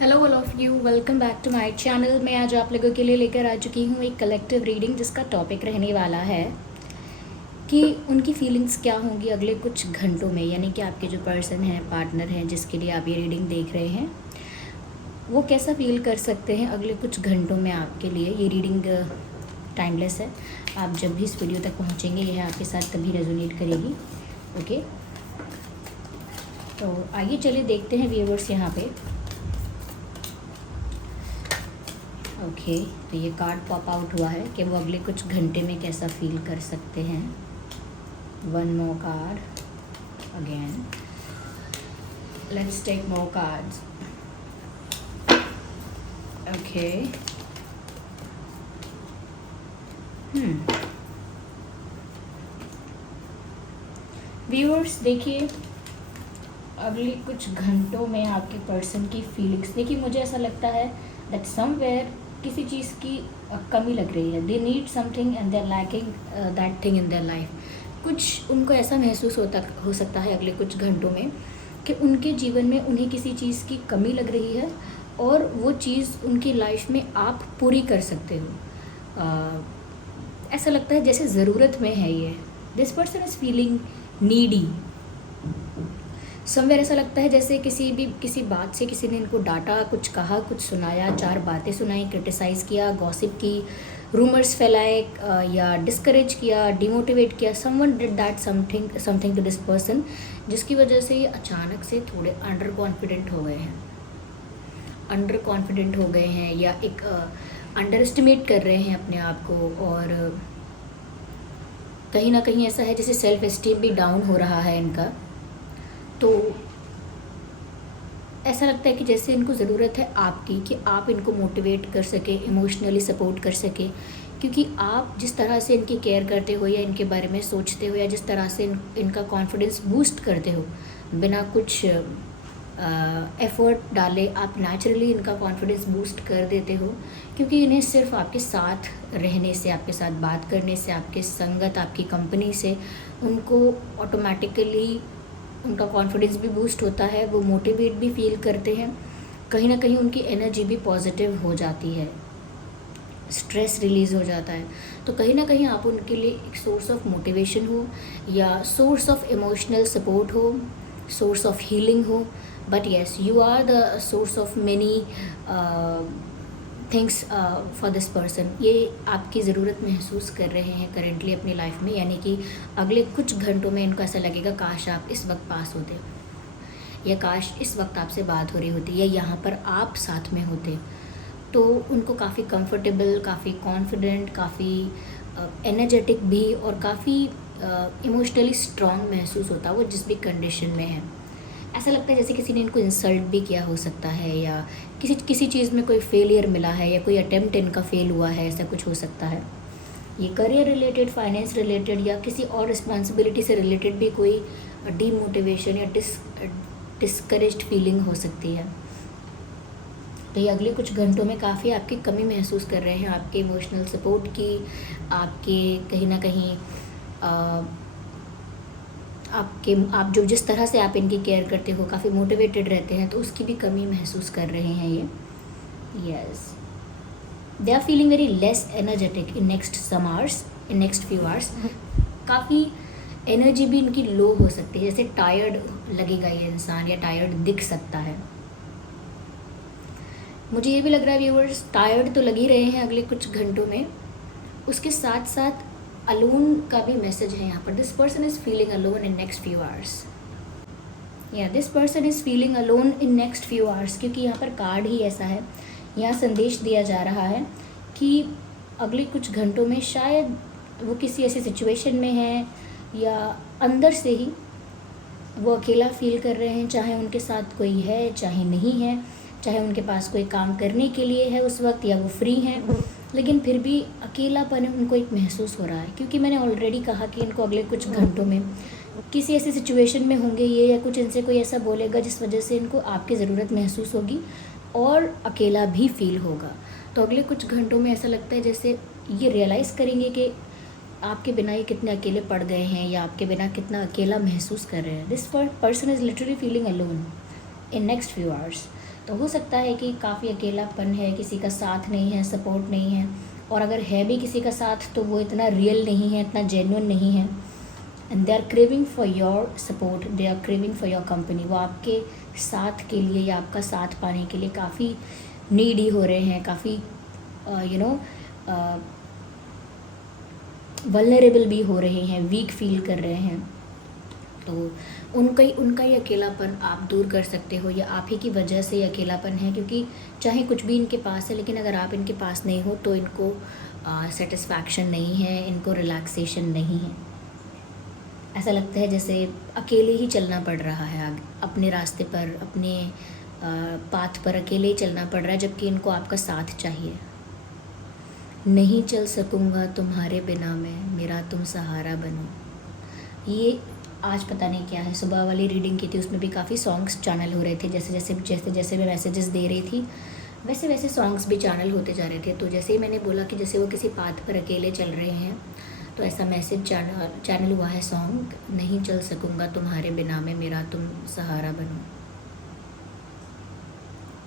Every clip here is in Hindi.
Hello all of you, welcome back to my channel. मैं आज आप लोगों के लिए लेकर आ चुकी हूँ एक कलेक्टिव रीडिंग जिसका टॉपिक रहने वाला है कि उनकी फीलिंग्स क्या होंगी अगले कुछ घंटों में। यानी कि आपके जो पर्सन हैं, पार्टनर हैं, जिसके लिए आप ये रीडिंग देख रहे हैं, वो कैसा फील कर सकते हैं अगले कुछ घंटों में आपके लिए। ये रीडिंग टाइमलेस है। आप जब भी इस वीडियो तक पहुँचेंगे यह आपके साथ तभी रेजोनेट करेगी। ओके, तो आइए चलिए देखते हैं व्यूअर्स यहाँ पे। ओके, तो ये कार्ड पॉप आउट हुआ है कि वो अगले कुछ घंटे में कैसा फील कर सकते हैं। One more card again, let's take more cards. Okay, viewers देखिए, अगले कुछ घंटों में आपके पर्सन की फीलिंग्स देखिए, मुझे ऐसा लगता है दैट समवेयर किसी चीज़ की कमी लग रही है। They need something and they are lacking that thing in their life. कुछ उनको ऐसा महसूस हो सकता है अगले कुछ घंटों में कि उनके जीवन में उन्हें किसी चीज़ की कमी लग रही है और वो चीज़ उनकी लाइफ में आप पूरी कर सकते हो। ऐसा लगता है जैसे ज़रूरत में है ये। This person is feeling needy. Somewhere ऐसा लगता है जैसे किसी बात से किसी ने इनको डांटा, कुछ कहा, कुछ सुनाया, चार बातें सुनाई, क्रिटिसाइज़ किया, गॉसिप की, रूमर्स फैलाए, या डिस्करेज किया, डिमोटिवेट किया। Someone did that something to this person, जिसकी वजह से ये अचानक से थोड़े अंडर कॉन्फिडेंट हो गए हैं या एक अंडर एस्टिमेट कर रहे हैं अपने आप को। और कहीं ना कहीं ऐसा है जैसे सेल्फ एस्टीम भी डाउन हो रहा है इनका। तो ऐसा लगता है कि जैसे इनको ज़रूरत है आपकी, कि आप इनको मोटिवेट कर सके, इमोशनली सपोर्ट कर सके, क्योंकि आप जिस तरह से इनकी केयर करते हो या इनके बारे में सोचते हो या जिस तरह से इनका कॉन्फिडेंस बूस्ट करते हो बिना कुछ एफ़र्ट डाले, आप नेचुरली इनका कॉन्फिडेंस बूस्ट कर देते हो। क्योंकि इन्हें सिर्फ आपके साथ रहने से, आपके साथ बात करने से, आपके संगत, आपकी कंपनी से उनको ऑटोमेटिकली उनका कॉन्फिडेंस भी बूस्ट होता है, वो मोटिवेट भी फील करते हैं, कहीं ना कहीं उनकी एनर्जी भी पॉजिटिव हो जाती है, स्ट्रेस रिलीज़ हो जाता है। तो कहीं ना कहीं आप उनके लिए एक सोर्स ऑफ मोटिवेशन हो या सोर्स ऑफ इमोशनल सपोर्ट हो, सोर्स ऑफ हीलिंग हो। But yes, you are the source of many things for this person. ये आपकी ज़रूरत महसूस कर रहे हैं करेंटली अपनी लाइफ में। यानी कि अगले कुछ घंटों में इनको ऐसा लगेगा काश आप इस वक्त पास होते, या काश इस वक्त आपसे बात हो रही होती, या यहाँ पर आप साथ में होते। तो उनको काफ़ी कंफर्टेबल, काफ़ी कॉन्फिडेंट, काफ़ी एनर्जेटिक भी और काफ़ी इमोशनली स्ट्रॉन्ग महसूस होता है वो जिस भी कंडीशन में है। ऐसा लगता है जैसे किसी ने इनको इंसल्ट भी किया हो सकता है, या किसी चीज़ में कोई फेलियर मिला है, या कोई अटेम्प्ट इनका फेल हुआ है, ऐसा कुछ हो सकता है। ये करियर रिलेटेड, फाइनेंस रिलेटेड या किसी और रिस्पॉन्सिबिलिटी से रिलेटेड भी कोई डीमोटिवेशन या डिस्करेज्ड फीलिंग हो सकती है। तो ये अगले कुछ घंटों में काफ़ी आपकी कमी महसूस कर रहे हैं, आपके इमोशनल सपोर्ट की, आपके कहीं ना कहीं आप जो जिस तरह से आप इनकी केयर करते हो, काफ़ी मोटिवेटेड रहते हैं, तो उसकी भी कमी महसूस कर रहे हैं ये। Yes, they are feeling very less energetic in next few hours. काफ़ी एनर्जी भी इनकी लो हो सकती है, जैसे टायर्ड लगेगा ये इंसान, या टायर्ड दिख सकता है। मुझे ये भी लग रहा है व्यूअर्स, टायर्ड तो लग ही रहे हैं अगले कुछ घंटों में, उसके साथ साथ अलोन का भी मैसेज है यहाँ पर। This person is feeling alone in next few hours. या this person is feeling alone in next few hours, क्योंकि यहाँ पर कार्ड ही ऐसा है। यहाँ संदेश दिया जा रहा है कि अगले कुछ घंटों में शायद वो किसी ऐसी सिचुएशन में है या अंदर से ही वो अकेला फील कर रहे हैं, चाहे उनके साथ कोई है चाहे नहीं है, चाहे उनके पास कोई काम करने के लिए है उस वक्त या वो फ्री हैं, लेकिन फिर भी अकेलापन उनको एक महसूस हो रहा है। क्योंकि मैंने ऑलरेडी कहा कि इनको अगले कुछ घंटों में किसी ऐसी सिचुएशन में होंगे ये, या कुछ इनसे कोई ऐसा बोलेगा जिस वजह से इनको आपकी ज़रूरत महसूस होगी और अकेला भी फील होगा। तो अगले कुछ घंटों में ऐसा लगता है जैसे ये रियलाइज़ करेंगे कि आपके बिना ये कितने अकेले पड़ गए हैं, या आपके बिना कितना अकेला महसूस कर रहे हैं। This person is literally feeling alone in next few hours. तो हो सकता है कि काफ़ी अकेलापन है, किसी का साथ नहीं है, सपोर्ट नहीं है, और अगर है भी किसी का साथ तो वो इतना रियल नहीं है, इतना जेन्युइन नहीं है। And they are craving for your support, they are craving for your company. वो आपके साथ के लिए या आपका साथ पाने के लिए काफ़ी नीडी हो रहे हैं, काफ़ी वल्नरेबल भी हो रहे हैं, वीक फील कर रहे हैं। तो उनका ही अकेलापन आप दूर कर सकते हो, या आप ही की वजह से ये अकेलापन है, क्योंकि चाहे कुछ भी इनके पास है, लेकिन अगर आप इनके पास नहीं हो तो इनको सेटिस्फैक्शन नहीं है, इनको रिलैक्सेशन नहीं है। ऐसा लगता है जैसे अकेले ही चलना पड़ रहा है, आगे अपने रास्ते पर, अपने पाथ पर अकेले ही चलना पड़ रहा है, जबकि इनको आपका साथ चाहिए। नहीं चल सकूँगा तुम्हारे बिना मैं, मेरा तुम सहारा बनो। ये आज पता नहीं क्या है, सुबह वाली रीडिंग की थी, उसमें भी काफ़ी सॉन्ग्स चैनल हो रहे थे। जैसे मैं मैसेजेस दे रही थी वैसे वैसे सॉन्ग्स भी चैनल होते जा रहे थे। तो जैसे ही मैंने बोला कि जैसे वो किसी पाथ पर अकेले चल रहे हैं, तो ऐसा मैसेज चैनल हुआ है सॉन्ग, नहीं चल सकूँगा तुम्हारे बिना में, मेरा तुम सहारा बनो।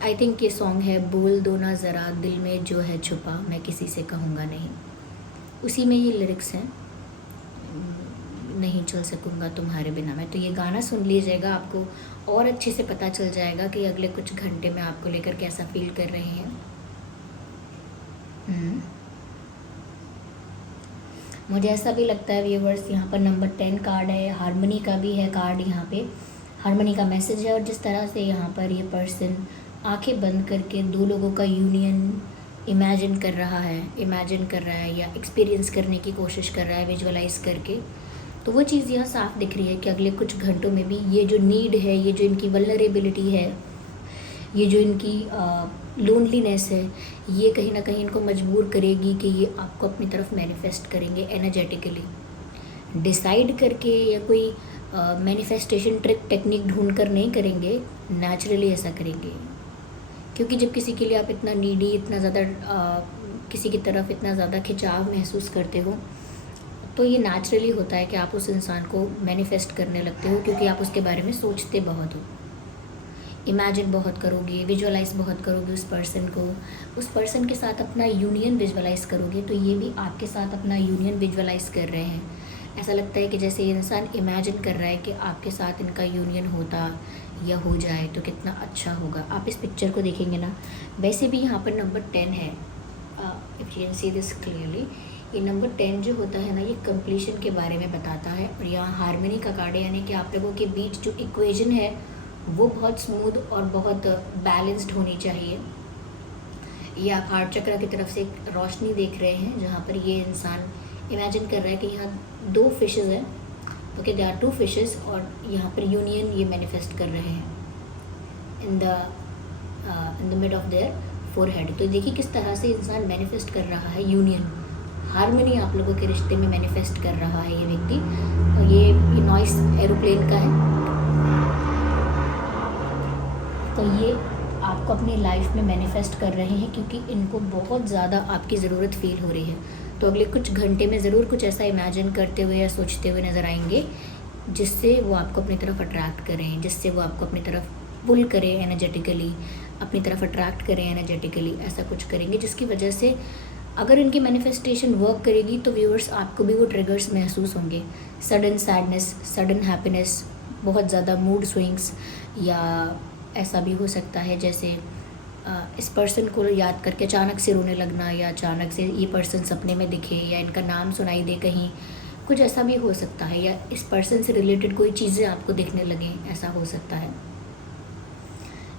आई थिंक ये सॉन्ग है बोल दो ना ज़रा दिल में जो है छुपा, मैं किसी से कहूँगा नहीं। उसी में ये लिरिक्स हैं, नहीं चल सकूँगा तुम्हारे बिना में। तो ये गाना सुन लीजिएगा, आपको और अच्छे से पता चल जाएगा कि अगले कुछ घंटे में आपको लेकर कैसा फील कर रहे हैं। मुझे ऐसा भी लगता है व्यूवर्स, यहाँ पर नंबर 10 कार्ड है, हारमोनी का भी है कार्ड, यहाँ पे हारमोनी का मैसेज है। और जिस तरह से यहाँ पर ये पर्सन आंखें बंद करके दो लोगों का यूनियन इमेजिन कर रहा है या एक्सपीरियंस करने की कोशिश कर रहा है विजुअलाइज करके, तो वो चीज़ यहाँ साफ दिख रही है कि अगले कुछ घंटों में भी ये जो नीड है, ये जो इनकी वल्नरेबिलिटी है, ये जो इनकी लोनलीनेस है, ये कहीं ना कहीं इनको मजबूर करेगी कि ये आपको अपनी तरफ मैनिफेस्ट करेंगे एनर्जेटिकली, डिसाइड करके, या कोई मैनिफेस्टेशन ट्रिक टेक्निक ढूंढ कर नहीं करेंगे, नेचुरली ऐसा करेंगे। क्योंकि जब किसी के लिए आप इतना नीडी, इतना ज़्यादा किसी की तरफ इतना ज़्यादा खिंचाव महसूस करते हो, तो ये नेचुरली होता है कि आप उस इंसान को मैनिफेस्ट करने लगते हो, क्योंकि आप उसके बारे में सोचते बहुत हो, इमेजिन बहुत करोगे, विजुअलाइज बहुत करोगे उस पर्सन को, उस पर्सन के साथ अपना यूनियन विजुअलाइज करोगे। तो ये भी आपके साथ अपना यूनियन विजुअलाइज कर रहे हैं। ऐसा लगता है कि जैसे ये इंसान इमेजिन कर रहा है कि आपके साथ इनका यूनियन होता या हो जाए तो कितना अच्छा होगा। आप इस पिक्चर को देखेंगे ना, वैसे भी यहाँ पर नंबर 10 है, if you can see this clearly. ये नंबर 10 जो होता है ना, ये कंप्लीशन के बारे में बताता है। और यहाँ हारमोनी का कार्ड है, यानी कि आप लोगों के बीच जो इक्वेशन है वो बहुत स्मूथ और बहुत बैलेंस्ड होनी चाहिए। ये आप हार्ट चक्र की तरफ से एक रोशनी देख रहे हैं, जहाँ पर ये इंसान इमेजिन कर रहा है कि यहाँ 2 फिशेज़ हैं, ओके, दे आर 2 फिशेज़, और यहाँ पर यूनियन ये मैनिफेस्ट कर रहे हैं in the mid of their forehead. तो देखिए किस तरह से इंसान मैनिफेस्ट कर रहा है यूनियन, हारमोनी आप लोगों के रिश्ते में मैनिफेस्ट कर रहा है ये व्यक्ति। और ये नॉइस एरोप्लेन का है, तो ये आपको अपनी लाइफ में मैनिफेस्ट कर रहे हैं, क्योंकि इनको बहुत ज़्यादा आपकी ज़रूरत फील हो रही है। तो अगले कुछ घंटे में ज़रूर कुछ ऐसा इमेजिन करते हुए या सोचते हुए नज़र आएंगे, जिससे वो आपको अपनी तरफ अट्रैक्ट करें, जिससे वो आपको अपनी तरफ पुल करें एनर्जेटिकली, अपनी तरफ अट्रैक्ट करें एनर्जेटिकली। ऐसा कुछ करेंगे जिसकी वजह से अगर इनकी मैनिफेस्टेशन वर्क करेगी तो व्यूअर्स आपको भी वो ट्रिगर्स महसूस होंगे, सडन सैडनेस, सडन हैप्पीनेस, बहुत ज़्यादा मूड स्विंग्स, या ऐसा भी हो सकता है जैसे इस पर्सन को याद करके अचानक से रोने लगना, या अचानक से ये पर्सन सपने में दिखे, या इनका नाम सुनाई दे कहीं, कुछ ऐसा भी हो सकता है। या इस पर्सन से रिलेटेड कोई चीज़ें आपको दिखने लगें, ऐसा हो सकता है।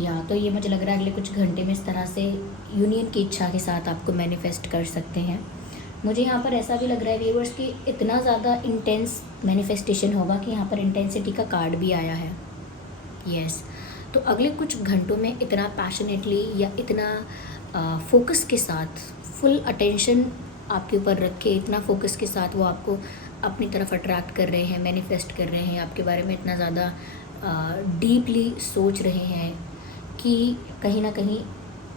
या तो ये मुझे लग रहा है अगले कुछ घंटे में इस तरह से यूनियन की इच्छा के साथ आपको मैनिफेस्ट कर सकते हैं। मुझे यहाँ पर ऐसा भी लग रहा है व्यूअर्स कि इतना ज़्यादा इंटेंस मैनिफेस्टेशन होगा कि यहाँ पर इंटेंसिटी का कार्ड भी आया है। यस, तो अगले कुछ घंटों में इतना पैशनेटली या इतना फोकस के साथ, फुल अटेंशन आपके ऊपर रख के, इतना फोकस के साथ वो आपको अपनी तरफ अट्रैक्ट कर रहे हैं, मैनिफेस्ट कर रहे हैं, आपके बारे में इतना ज़्यादा डीपली सोच रहे हैं कि कहीं ना कहीं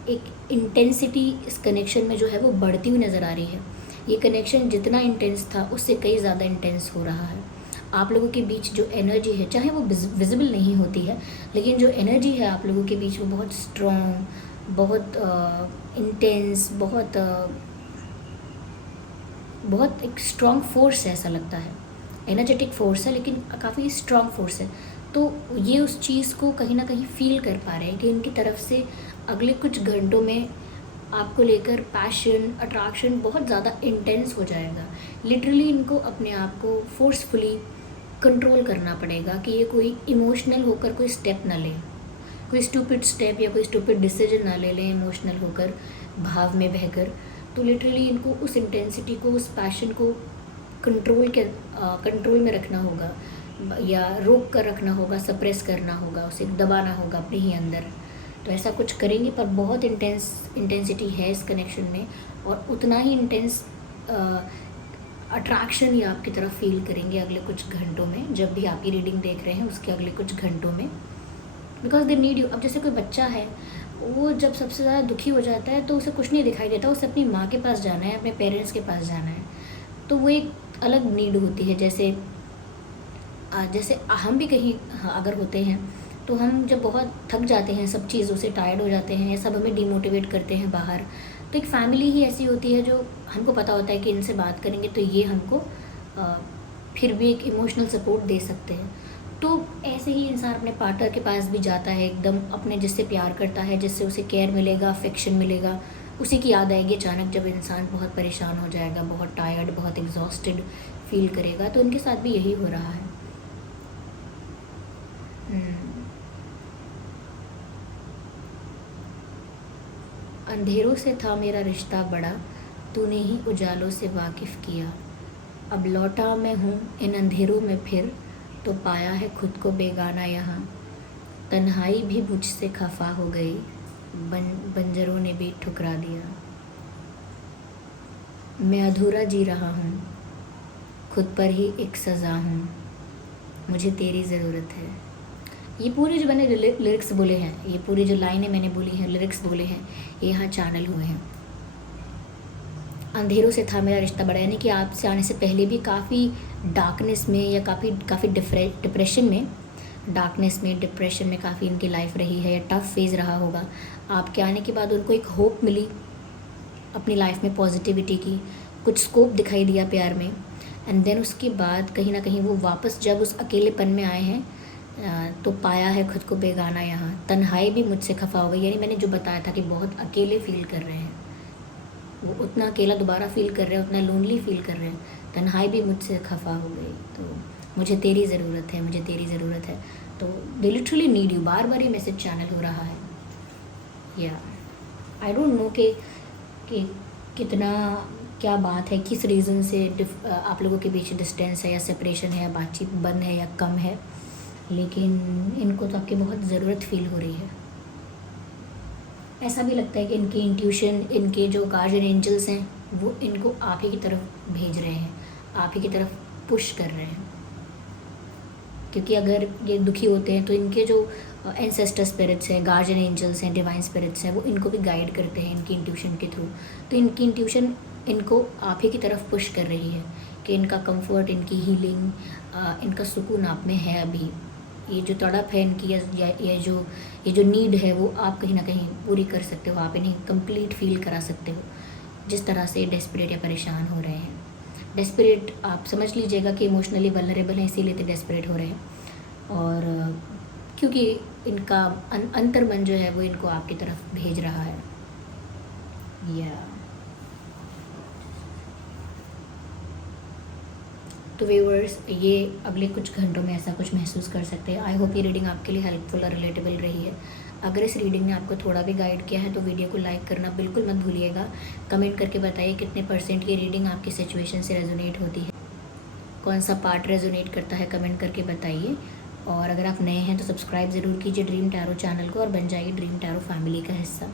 एक इंटेंसिटी इस कनेक्शन में जो है वो बढ़ती हुई नज़र आ रही है। ये कनेक्शन जितना इंटेंस था उससे कई ज़्यादा इंटेंस हो रहा है। आप लोगों के बीच जो एनर्जी है, चाहे वो विजिबल नहीं होती है, लेकिन जो एनर्जी है आप लोगों के बीच वो बहुत स्ट्रॉन्ग, बहुत इंटेंस, बहुत एक स्ट्रॉन्ग फोर्स है, ऐसा लगता है। एनर्जेटिक फोर्स है लेकिन काफ़ी स्ट्रॉन्ग फोर्स है। तो ये उस चीज़ को कहीं ना कहीं फील कर पा रहे हैं कि इनकी तरफ से अगले कुछ घंटों में आपको लेकर पैशन, अट्रैक्शन बहुत ज़्यादा इंटेंस हो जाएगा। लिटरली इनको अपने आप को फोर्सफुली कंट्रोल करना पड़ेगा कि ये कोई इमोशनल होकर कोई स्टेप ना लें, कोई स्टूपिड स्टेप या कोई स्टूपिड डिसीजन ना ले लें इमोशनल होकर, भाव में बहकर। तो लिटरली इनको उस इंटेंसिटी को, उस पैशन को कंट्रोल में रखना होगा, या रोक कर रखना होगा, सप्रेस करना होगा, उसे दबाना होगा अपने ही अंदर। तो ऐसा कुछ करेंगे, पर बहुत इंटेंसिटी है इस कनेक्शन में, और उतना ही इंटेंस अट्रैक्शन ये आपकी तरफ फील करेंगे अगले कुछ घंटों में, जब भी आप ये रीडिंग देख रहे हैं उसके अगले कुछ घंटों में, बिकॉज दे नीड यू। अब जैसे कोई बच्चा है, वो जब सबसे ज़्यादा दुखी हो जाता है तो उसे कुछ नहीं दिखाई देता, उसे अपनी माँ के पास जाना है, अपने पेरेंट्स के पास जाना है। तो वो एक अलग नीड होती है। जैसे हम भी कहीं अगर होते हैं तो हम जब बहुत थक जाते हैं, सब चीज़ों से टायर्ड हो जाते हैं, सब हमें डिमोटिवेट करते हैं बाहर, तो एक फैमिली ही ऐसी होती है जो हमको पता होता है कि इनसे बात करेंगे तो ये हमको फिर भी एक इमोशनल सपोर्ट दे सकते हैं। तो ऐसे ही इंसान अपने पार्टनर के पास भी जाता है, एकदम अपने जिससे प्यार करता है, जिससे उसे केयर मिलेगा, अफेक्शन मिलेगा, उसी की याद आएगी अचानक जब इंसान बहुत परेशान हो जाएगा, बहुत टायर्ड, बहुत एग्जॉस्टेड फील करेगा। तो उनके साथ भी यही हो रहा है। अंधेरों से था मेरा रिश्ता बड़ा, तूने ही उजालों से वाकिफ़ किया। अब लौटा मैं हूँ इन अंधेरों में फिर, तो पाया है खुद को बेगाना यहाँ। तन्हाई भी मुझसे खफा हो गई, बंजरों ने भी ठुकरा दिया। मैं अधूरा जी रहा हूँ, खुद पर ही एक सज़ा हूँ, मुझे तेरी ज़रूरत है। ये पूरे जो मैंने लिरिक्स बोले हैं, ये पूरी जो लाइनें मैंने बोली हैं, लिरिक्स बोले हैं, ये यहाँ चैनल हुए हैं। अंधेरों से था मेरा रिश्ता बड़ा, यानी कि आपसे आने से पहले भी काफ़ी डार्कनेस में या काफ़ी डिप्रेशन में, डिप्रेशन में काफ़ी इनकी लाइफ रही है, या टफ फेज़ रहा होगा। आपके आने के बाद उनको एक होप मिली अपनी लाइफ में, पॉजिटिविटी की, कुछ स्कोप दिखाई दिया प्यार में, एंड देन उसके बाद कहीं ना कहीं वो वापस जब उस अकेलेपन में आए हैं तो पाया है खुद को बेगाना यहाँ। तन्हाई भी मुझसे खफा हो गई, यानी मैंने जो बताया था कि बहुत अकेले फील कर रहे हैं, वो उतना अकेला दोबारा फील कर रहे हैं, उतना लोनली फील कर रहे हैं। तन्हाई भी मुझसे खफा हो गई, तो मुझे तेरी ज़रूरत है, मुझे तेरी ज़रूरत है। तो दे लिटरली नीड यू, बार बार ये मैसेज चैनल हो रहा है। या आई डोंट नो कि कितना, क्या बात है, किस रीज़न से आप लोगों के बीच डिस्टेंस है या सेपरेशन है, या बातचीत बंद है या कम है, लेकिन इनको तो आपकी बहुत ज़रूरत फील हो रही है। ऐसा भी लगता है कि इनकी इंट्यूशन, इनके जो गार्जियन एंजल्स हैं, वो इनको आप ही की तरफ भेज रहे हैं, आप ही की तरफ पुश कर रहे हैं। क्योंकि अगर ये दुखी होते हैं तो इनके जो एंसेस्टर स्पिरिट्स हैं, गार्जियन एंजल्स हैं, डिवाइन स्पिरिट्स हैं, वो इनको भी गाइड करते हैं इनकी इंट्यूशन के थ्रू। तो इनकी इंट्यूशन इनको आप ही की तरफ पुश कर रही है कि इनका कंफर्ट, इनकी हीलिंग, इनका सुकून आप में है। अभी ये जो तड़प है इनकी, या ये जो नीड है, वो आप कहीं ना कहीं पूरी कर सकते हो, आप इन्हें कंप्लीट फील करा सकते हो। जिस तरह से डेस्परेट या परेशान हो रहे हैं, डेस्परेट आप समझ लीजिएगा कि इमोशनली वल्नरेबल हैं, इसीलिए तो डेस्परेट हो रहे हैं। और क्योंकि इनका अंतर्मन जो है वो इनको आपकी तरफ भेज रहा है। या तो व्यूअर्स, ये अगले कुछ घंटों में ऐसा कुछ महसूस कर सकते हैं। आई होप ये रीडिंग आपके लिए हेल्पफुल और रिलेटेबल रही है। अगर इस रीडिंग ने आपको थोड़ा भी गाइड किया है तो वीडियो को लाइक करना बिल्कुल मत भूलिएगा। कमेंट करके बताइए कितने % ये रीडिंग आपकी सिचुएशन से रेजोनेट होती है, कौन सा पार्ट रेजोनेट करता है, कमेंट करके बताइए। और अगर आप नए हैं तो सब्सक्राइब ज़रूर कीजिए ड्रीम टैरो चैनल को, और बन जाइए ड्रीम टैरो फैमिली का हिस्सा।